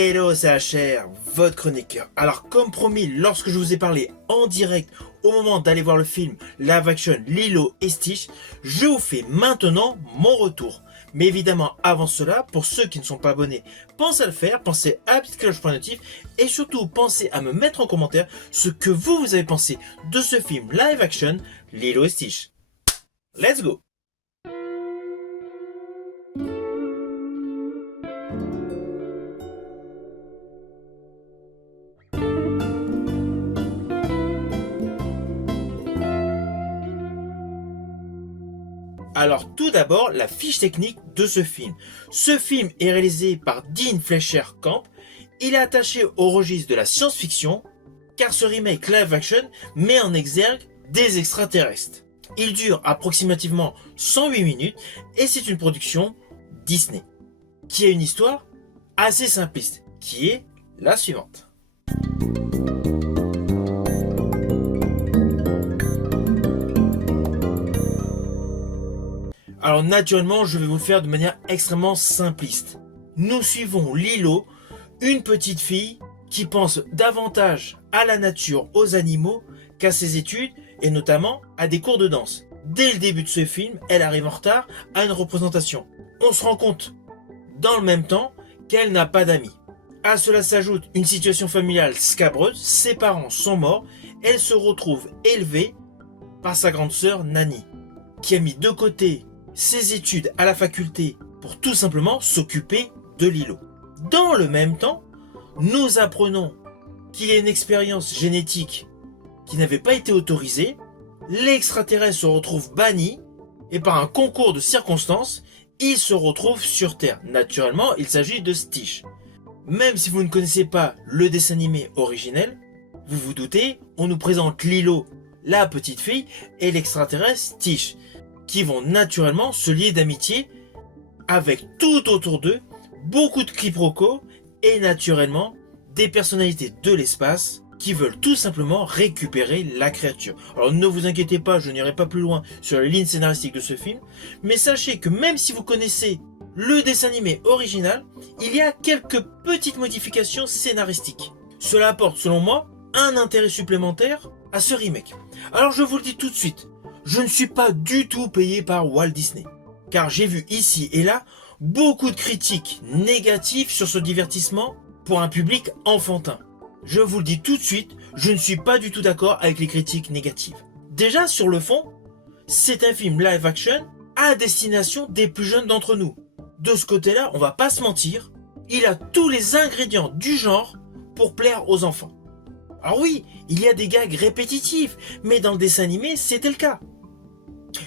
Hello, c'est HR, votre chroniqueur. Alors, comme promis, lorsque je vous ai parlé en direct au moment d'aller voir le film live action Lilo et Stitch, je vous fais maintenant mon retour. Mais évidemment, avant cela, pour ceux qui ne sont pas abonnés, pensez à le faire, pensez à la petite cloche pour notif et surtout pensez à me mettre en commentaire ce que vous avez pensé de ce film live action Lilo et Stitch. Let's go! Alors tout d'abord, la fiche technique de ce film. Ce film est réalisé par Dean Fleischer Camp. Il est attaché au registre de la science-fiction, car ce remake live action met en exergue des extraterrestres. Il dure approximativement 108 minutes et c'est une production Disney, qui a une histoire assez simpliste, qui est la suivante. Alors naturellement, je vais vous le faire de manière extrêmement simpliste. Nous suivons Lilo, une petite fille qui pense davantage à la nature, aux animaux, qu'à ses études et notamment à des cours de danse. Dès le début de ce film, elle arrive en retard à une représentation. On se rend compte dans le même temps qu'elle n'a pas d'amis. À cela s'ajoute une situation familiale scabreuse, ses parents sont morts, elle se retrouve élevée par sa grande sœur Nani, qui a mis de côté ses études à la faculté pour tout simplement s'occuper de Lilo. Dans le même temps, nous apprenons qu'il y a une expérience génétique qui n'avait pas été autorisée, l'extraterrestre se retrouve banni et par un concours de circonstances, il se retrouve sur Terre. Naturellement, il s'agit de Stitch. Même si vous ne connaissez pas le dessin animé originel, vous vous doutez, on nous présente Lilo, la petite fille, et l'extraterrestre Stitch, qui vont naturellement se lier d'amitié avec tout autour d'eux, beaucoup de quiproquos et naturellement des personnalités de l'espace qui veulent tout simplement récupérer la créature. Alors ne vous inquiétez pas, je n'irai pas plus loin sur les lignes scénaristiques de ce film, mais sachez que même si vous connaissez le dessin animé original, il y a quelques petites modifications scénaristiques. Cela apporte selon moi un intérêt supplémentaire à ce remake. Alors je vous le dis tout de suite, je ne suis pas du tout payé par Walt Disney, car j'ai vu ici et là beaucoup de critiques négatives sur ce divertissement pour un public enfantin. Je vous le dis tout de suite, je ne suis pas du tout d'accord avec les critiques négatives. Déjà sur le fond, c'est un film live action à destination des plus jeunes d'entre nous. De ce côté-là, on va pas se mentir, il a tous les ingrédients du genre pour plaire aux enfants. Alors oui, il y a des gags répétitifs, mais dans le dessin animé, c'était le cas.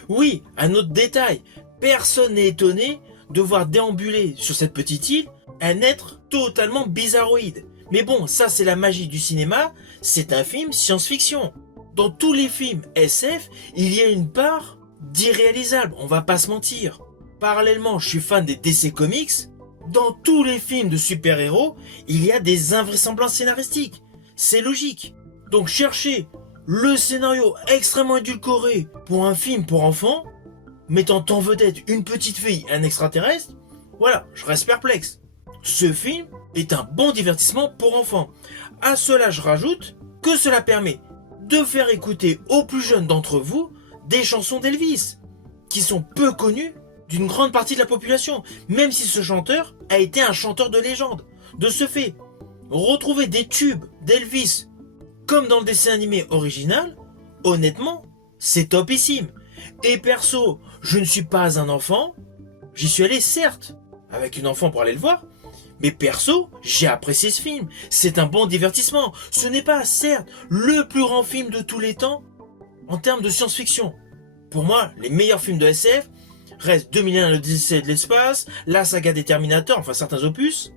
Oui, un autre détail, personne n'est étonné de voir déambuler sur cette petite île un être totalement bizarroïde. Mais bon, ça c'est la magie du cinéma, c'est un film science-fiction. Dans tous les films SF, il y a une part d'irréalisable, on va pas se mentir. Parallèlement, je suis fan des DC Comics, dans tous les films de super-héros, il y a des invraisemblances scénaristiques. C'est logique. Donc chercher le scénario extrêmement édulcoré pour un film pour enfants, mettant en vedette une petite fille et un extraterrestre, voilà, je reste perplexe. Ce film est un bon divertissement pour enfants. À cela, je rajoute que cela permet de faire écouter aux plus jeunes d'entre vous des chansons d'Elvis, qui sont peu connues d'une grande partie de la population, même si ce chanteur a été un chanteur de légende. De ce fait, retrouver des tubes d'Elvis comme dans le dessin animé original, honnêtement, c'est topissime. Et perso, je ne suis pas un enfant, j'y suis allé certes, avec une enfant pour aller le voir, mais perso, j'ai apprécié ce film, c'est un bon divertissement. Ce n'est pas, certes, le plus grand film de tous les temps en termes de science-fiction. Pour moi, les meilleurs films de SF restent 2001 l'Odyssée de l'espace, la saga des Terminator, enfin certains opus,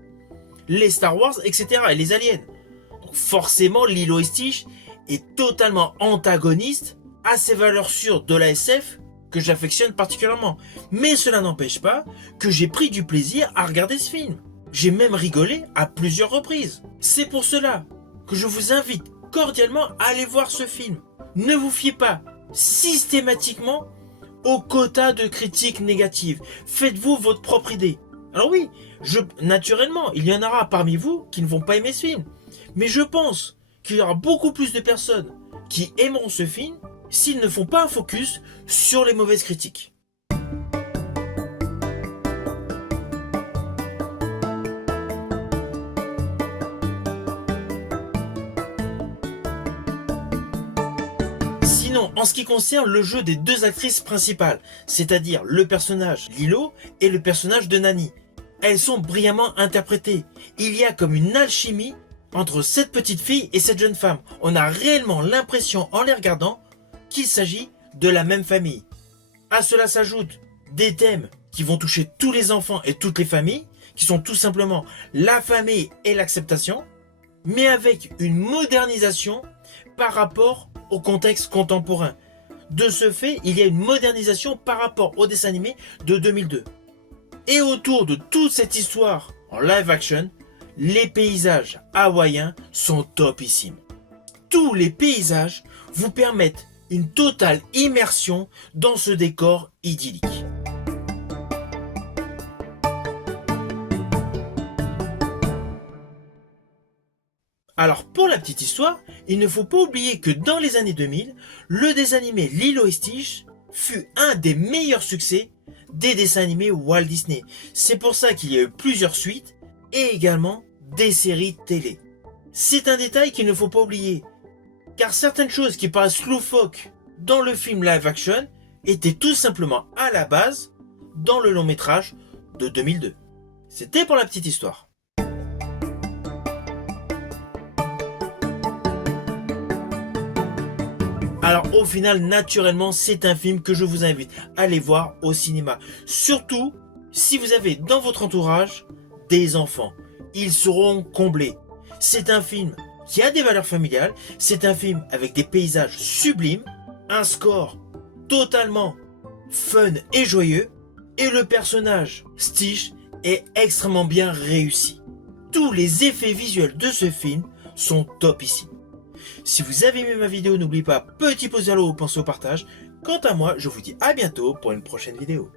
les Star Wars, etc. et les aliens. Donc forcément, Lilo et Stitch est totalement antagoniste à ces valeurs sûres de la SF que j'affectionne particulièrement. Mais cela n'empêche pas que j'ai pris du plaisir à regarder ce film. J'ai même rigolé à plusieurs reprises. C'est pour cela que je vous invite cordialement à aller voir ce film. Ne vous fiez pas systématiquement aux quotas de critiques négatives. Faites-vous votre propre idée. Alors oui, naturellement, il y en aura parmi vous qui ne vont pas aimer ce film. Mais je pense qu'il y aura beaucoup plus de personnes qui aimeront ce film s'ils ne font pas un focus sur les mauvaises critiques. Sinon, en ce qui concerne le jeu des deux actrices principales, c'est-à-dire le personnage Lilo et le personnage de Nani, elles sont brillamment interprétées. Il y a comme une alchimie entre cette petite fille et cette jeune femme. On a réellement l'impression en les regardant qu'il s'agit de la même famille. À cela s'ajoutent des thèmes qui vont toucher tous les enfants et toutes les familles, qui sont tout simplement la famille et l'acceptation, mais avec une modernisation par rapport au contexte contemporain. De ce fait, il y a une modernisation par rapport au dessin animé de 2002. Et autour de toute cette histoire en live action, les paysages hawaïens sont topissimes. Tous les paysages vous permettent une totale immersion dans ce décor idyllique. Alors pour la petite histoire, il ne faut pas oublier que dans les années 2000, le dessin animé Lilo et Stitch fut un des meilleurs succès des dessins animés Walt Disney. C'est pour ça qu'il y a eu plusieurs suites et également des séries télé. C'est un détail qu'il ne faut pas oublier, car certaines choses qui paraissent loufoques dans le film live action étaient tout simplement à la base dans le long métrage de 2002. C'était pour la petite histoire. Alors au final, naturellement, c'est un film que je vous invite à aller voir au cinéma. Surtout si vous avez dans votre entourage des enfants. Ils seront comblés. C'est un film qui a des valeurs familiales. C'est un film avec des paysages sublimes, un score totalement fun et joyeux. Et le personnage Stitch est extrêmement bien réussi. Tous les effets visuels de ce film sont top ici. Si vous avez aimé ma vidéo, n'oubliez pas, petit pouce vers le haut, pensez au partage. Quant à moi, je vous dis à bientôt pour une prochaine vidéo.